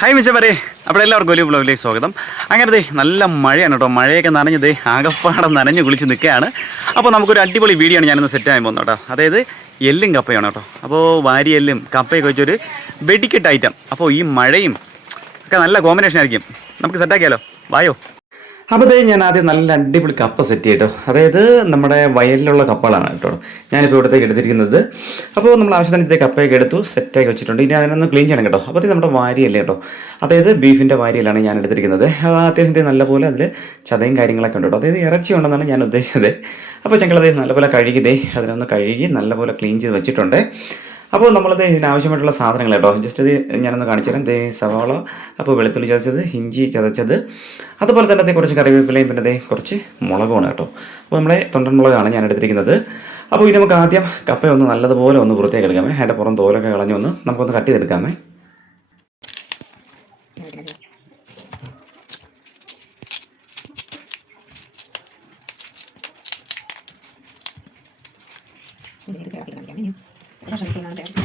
Hi mister പറയേ അപ്പോൾ എല്ലാവർക്കും വലിയ ബ്ലോഗിലേക്ക് സ്വാഗതം. അങ്ങനത്തെ നല്ല മഴയാണ് കേട്ടോ. മഴയൊക്കെ നനഞ്ഞത് ആകപ്പാടം നനഞ്ഞ് കുളിച്ച് നിൽക്കുകയാണ്. അപ്പോൾ നമുക്കൊരു അടിപൊളി വീഡിയോ ആണ് ഞാനിന്ന് സെറ്റ് ആയി പോകുന്നത് കേട്ടോ. അതായത് എല്ലും കപ്പയാണ് കേട്ടോ. അപ്പോൾ വാരി എല്ലും കപ്പയൊക്കെ വെച്ചൊരു വെടിക്കെട്ട് ഐറ്റം അപ്പോൾ ഈ മഴയും ഒക്കെ നല്ല കോമ്പിനേഷൻ ആയിരിക്കും. നമുക്ക് സെറ്റാക്കിയാലോ വായോ. അപ്പോൾ ദേ ഞാൻ ആദ്യം നല്ല അടിപൊളി കപ്പ സെറ്റ് ചെയ്യട്ടോ. അതായത് നമ്മുടെ വയലിലുള്ള കപ്പകളാണ് കേട്ടോ. ഞാനിപ്പോൾ ഇവിടത്തേക്ക് എടുത്തിരിക്കുന്നത്. അപ്പോൾ നമ്മൾ ആവശ്യത്തിന് കപ്പയൊക്കെ എടുത്തു സെറ്റാക്കി വെച്ചിട്ടുണ്ട്. ഇനി അതിനൊന്ന് ക്ലീൻ ചെയ്യണം കേട്ടോ. അപ്പോൾ ഇത് നമ്മുടെ വാരിയല്ലേ കേട്ടോ. അതായത് ബീഫിന്റെ വാരിയലാണ് ഞാൻ എടുത്തിരിക്കുന്നത്. അത് അത്യാവശ്യം നല്ലപോലെ അതിൽ ചതയും കാര്യങ്ങളൊക്കെ ഉണ്ട് കേട്ടോ. അതായത് ഇറച്ചി ഉണ്ടെന്നാണ് ഞാൻ ഉദ്ദേശിച്ചത്. അപ്പോൾ ഞങ്ങളത് നല്ലപോലെ കഴുകി ദേ അതിനൊന്ന് കഴുകി നല്ലപോലെ ക്ലീൻ ചെയ്ത് വെച്ചിട്ടുണ്ട്. അപ്പോൾ നമ്മളത് ഇതിനാവശ്യമായിട്ടുള്ള സാധനങ്ങൾ കേട്ടോ. ജസ്റ്റ് ഇത് ഞാനൊന്ന് കാണിച്ചു തരാം സവാള അപ്പോൾ വെളുത്തുള്ളി ചതച്ചത് ഹിഞ്ചി ചതച്ചത് അതുപോലെ തന്നെ അതേ കുറച്ച് കറിവേപ്പിലയും പിന്നെ ദേ കുറച്ച് മുളകുമാണ് കേട്ടോ. അപ്പോൾ നമ്മുടെ തൊണ്ടൻ മുളകാണ് ഞാൻ എടുത്തിരിക്കുന്നത്. അപ്പോൾ ഇനി നമുക്ക് ആദ്യം കപ്പ ഒന്ന് നല്ലതുപോലെ ഒന്ന് വൃത്തിയാക്കി എടുക്കാമേ. അതിന്റെ പുറം തോലൊക്കെ കളഞ്ഞ് ഒന്ന് നമുക്കൊന്ന് കട്ട് ചെയ്തെടുക്കാമേ. അങ്ങനെ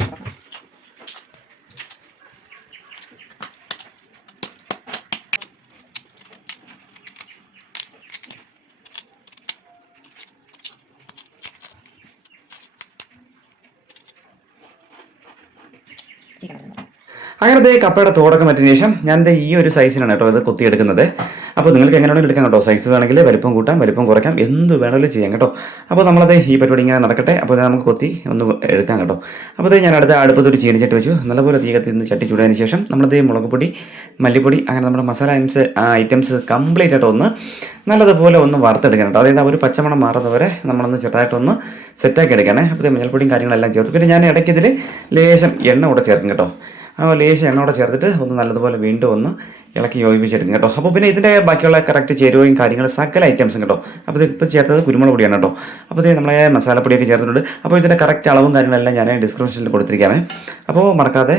അങ്ങനത്തെ കപ്പയുടെ തോടൊക്കെ മറ്റിന് ശേഷം ഞാൻ ഈ ഒരു സൈസിനാണ് കേട്ടോ ഇത് കുത്തിയെടുക്കുന്നത്. അപ്പോൾ നിങ്ങൾക്ക് എങ്ങനെ വേണമെങ്കിലും എടുക്കാം കേട്ടോ. സൈസ് വേണമെങ്കിൽ വലിപ്പം കൂട്ടാം വലിപ്പം കുറയ്ക്കാം എന്ത് വേണമെങ്കിലും ചെയ്യാം കേട്ടോ. അപ്പോൾ നമ്മളത് ഈ പരിപാടി ഇങ്ങനെ നടക്കട്ടെ. അപ്പോൾ നമുക്ക് കൊത്തി ഒന്ന് എടുക്കാം കേട്ടോ. അപ്പോൾ ഞാൻ അടുത്ത അടുപ്പത്ത് ഒരു ചീനിച്ചട്ടി വെച്ചു. നല്ലപോലെ തീ കത്തി ചട്ടി ചൂടായതിന് ശേഷം നമ്മളത് മുളക് പൊടി മല്ലിപ്പൊടി അങ്ങനെ നമ്മുടെ മസാല ഐറ്റംസ് ഐറ്റംസ് കംപ്ലീറ്റ് ആയിട്ട് ഒന്ന് നല്ലതുപോലെ ഒന്ന് വറുത്തെടുക്കണം കേട്ടോ. അതായത് ആ ഒരു പച്ചമണം മാറുന്നവരെ നമ്മളൊന്ന് ചെറുതായിട്ടൊന്ന് സെറ്റാക്കി എടുക്കണേ. അപ്പോൾ മഞ്ഞൾപ്പൊടിയും കാര്യങ്ങളെല്ലാം ചേർത്ത്. പിന്നെ ഞാൻ ഇടയ്ക്ക് ഇതിൽ ലേശം എണ്ണ കൂടെ ചേർക്കും കേട്ടോ. ലേശം എണ്ണ കൂടെ ചേർത്തിട്ട് ഒന്ന് നല്ലതുപോലെ വീണ്ടും ഒന്ന് ഇളക്കി യോജിപ്പിച്ചെടുക്കും കേട്ടോ. അപ്പോൾ പിന്നെ ഇതിന്റെ ബാക്കിയുള്ള കറക്റ്റ് ചേരുവയും കാര്യങ്ങൾ സകല ഐറ്റംസും കേട്ടോ. അപ്പോൾ ഇത് ഇപ്പോൾ ചേർത്തത് കുരുമുളക് പൊടിയാണ് കേട്ടോ. അപ്പോൾ ഇത് നമ്മളെ മസാലപ്പൊടിയൊക്കെ ചേർത്തിട്ടുണ്ട്. അപ്പോൾ ഇതിന്റെ കറക്റ്റ് അളവും കാര്യങ്ങളെല്ലാം ഞാൻ ഡിസ്ക്രിപ്ഷനിൽ കൊടുത്തിരിക്കുകയാണ്. അപ്പോൾ മറക്കാതെ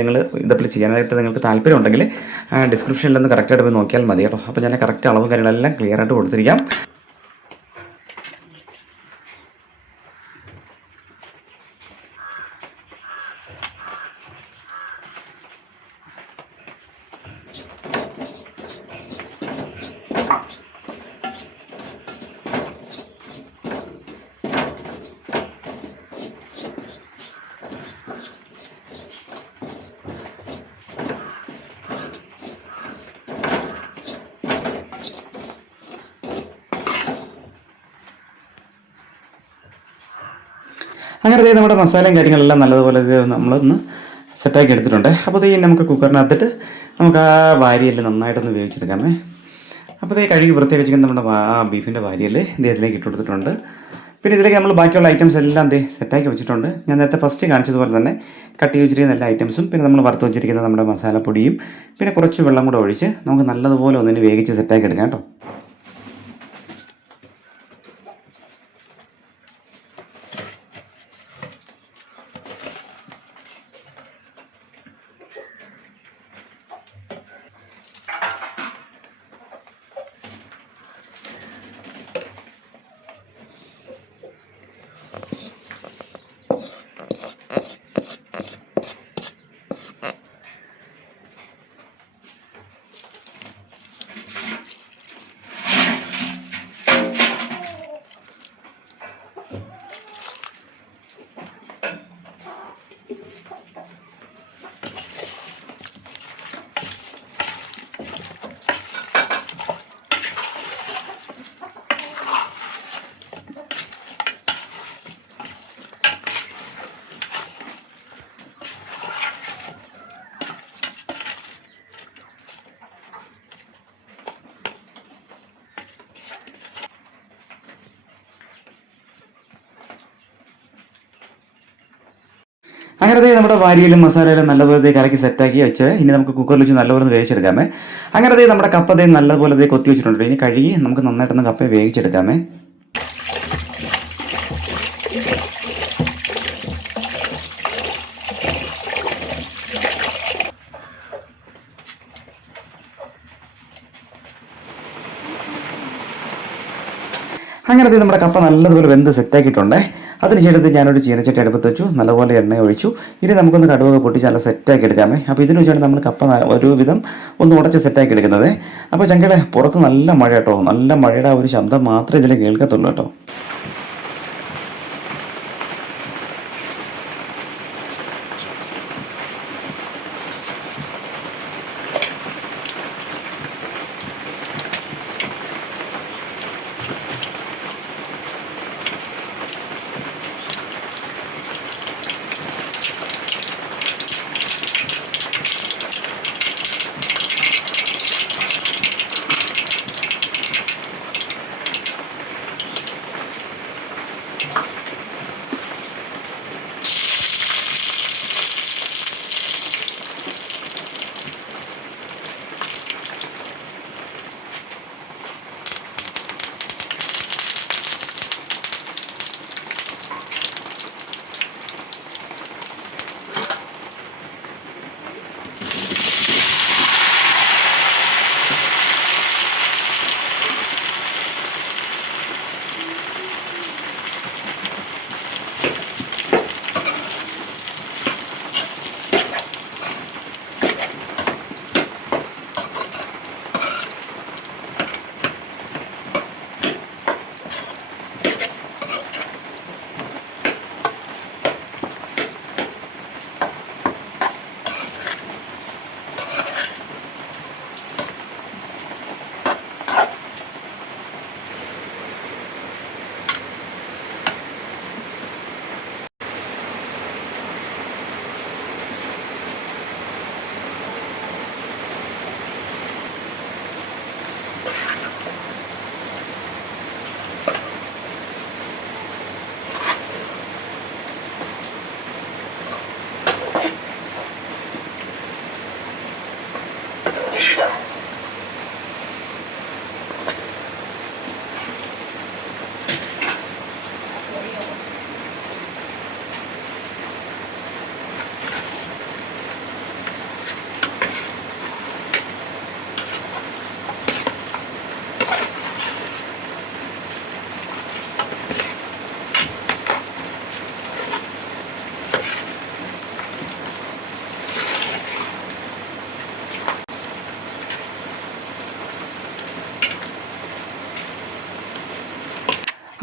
നിങ്ങൾ ഇതപ്പോൾ ചെയ്യാനായിട്ട് നിങ്ങൾക്ക് താല്പര്യം ഉണ്ടെങ്കിൽ ഡിസ്ക്രിപ്ഷനിൽ ഒന്ന് കറക്റ്റായിട്ട് പോയി നോക്കിയാൽ മതി കേട്ടോ. അപ്പോൾ ഞാൻ കറക്റ്റ് അളവും കാര്യങ്ങളെല്ലാം ക്ലിയർ ആയിട്ട് കൊടുത്തിരിക്കാം. അങ്ങനെ ദേ നമ്മുടെ മസാലയും കാര്യങ്ങളെല്ലാം നല്ലതുപോലെ ഇത് നമ്മളൊന്ന് സെറ്റാക്കി എടുത്തിട്ടുണ്ട്. അപ്പോൾ ഈ നമുക്ക് കുക്കറിനകത്തിട്ട് നമുക്ക് ആ വാരിയെല്ലാം നന്നായിട്ടൊന്ന് വേവിച്ചെടുക്കാമേ. അപ്പോൾ ദേ കഴുകി വൃത്തിയാക്കി വെച്ചിരിക്കുന്ന നമ്മുടെ ബീഫിന്റെ വാരിയൽ ഇത് ഇതിലേക്ക് ഇട്ട് കൊടുത്തിട്ടുണ്ട് പിന്നെ ഇതിലേക്ക് നമ്മൾ ബാക്കിയുള്ള ഐറ്റംസ് എല്ലാം ദേ സെറ്റാക്കി വെച്ചിട്ടുണ്ട്. ഞാൻ നേരത്തെ ഫസ്റ്റ് കാണിച്ചതുപോലെ തന്നെ കട്ട് ചെയ്ത് വെച്ചിരിക്കുന്ന എല്ലാ ഐറ്റംസും പിന്നെ നമ്മൾ വറുത്ത് വെച്ചിരിക്കുന്ന നമ്മുടെ മസാലപ്പൊടിയും പിന്നെ കുറച്ച് വെള്ളം കൂടെ ഒഴിച്ച് നമുക്ക് നല്ലതുപോലെ ഒന്നിന് വേവിച്ച് സെറ്റാക്കി എടുക്കാം കേട്ടോ. അങ്ങനെ ദേ നമ്മുടെ വാരിയിലും മസാലയിലും നല്ലപോലെ കറക്കി സെറ്റാക്കി വെച്ച് ഇനി നമുക്ക് കുക്കറിൽ വെച്ച് നല്ലപോലെ വേവിച്ചെടുക്കാമേ. അങ്ങനത്തെ നമ്മുടെ കപ്പ ദേ നല്ലപോലെ കൊത്തി വെച്ചിട്ടുണ്ട്. ഇനി കഴുകി നമുക്ക് നന്നായിട്ടൊന്ന് കപ്പ വേവിച്ചെടുക്കാമേ. അങ്ങനത്തെ നമ്മുടെ കപ്പ നല്ലതുപോലെ വെന്ത് സെറ്റാക്കിയിട്ടുണ്ടേ അതിനുശേഷം ഞാനൊരു ചീനച്ചട്ടി അടുപ്പത്ത് വെച്ചു നല്ലപോലെ എണ്ണ ഒഴിച്ചു. ഇനി നമുക്കൊന്ന് കടുവൊക്കെ പൊട്ടിച്ച് നല്ല സെറ്റാക്കി എടുക്കാമേ. അപ്പോൾ ഇതിന് വെച്ചാണ് നമ്മൾ കപ്പ ഒരു വിധം ഒന്ന് ഉടച്ച് സെറ്റാക്കി എടുക്കുന്നത്. അപ്പോൾ ചങ്കയുടെ പുറത്ത് നല്ല മഴ കേട്ടോ. നല്ല മഴയുടെ ഒരു ശബ്ദം മാത്രമേ ഇതിൽ കേൾക്കത്തുള്ളൂ കേട്ടോ.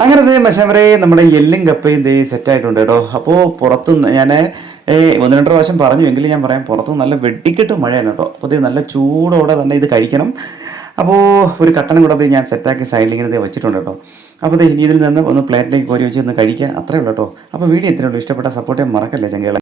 അങ്ങനെ ദേ മച്ചാമരെ നമ്മുടെ എല്ലും കപ്പയും ദേ സെറ്റായിട്ടുണ്ട് കേട്ടോ. അപ്പോൾ പുറത്ത് ഞാൻ ഒന്ന് രണ്ട് പ്രാവശ്യം പറഞ്ഞു. എങ്കിലും ഞാൻ പറയാം പുറത്ത് നല്ല വെട്ടിക്കെട്ട് മഴയാണ് കേട്ടോ. അപ്പോൾ ഇത് നല്ല ചൂടോടെ തന്നെ ഇത് കഴിക്കണം. അപ്പോൾ ഒരു കട്ടനും കൂടെ ഞാൻ സെറ്റാക്കി സൈഡിൽ ഇങ്ങനെ ദേ വെച്ചിട്ടുണ്ട് കേട്ടോ. അപ്പോൾ ഇനി ഇതിൽ നിന്ന് ഒന്ന് പ്ലേറ്റിലേക്ക് കോരി വെച്ച് ഒന്ന് കഴിക്കുക അത്രേ ഉള്ളൂ കേട്ടോ. അപ്പോൾ വീഡിയോ എത്രയുള്ളൂ ഇഷ്ടപ്പെട്ട സപ്പോർട്ട് ചെയ്യാൻ മറക്കല്ലേ ചങ്കകളെ?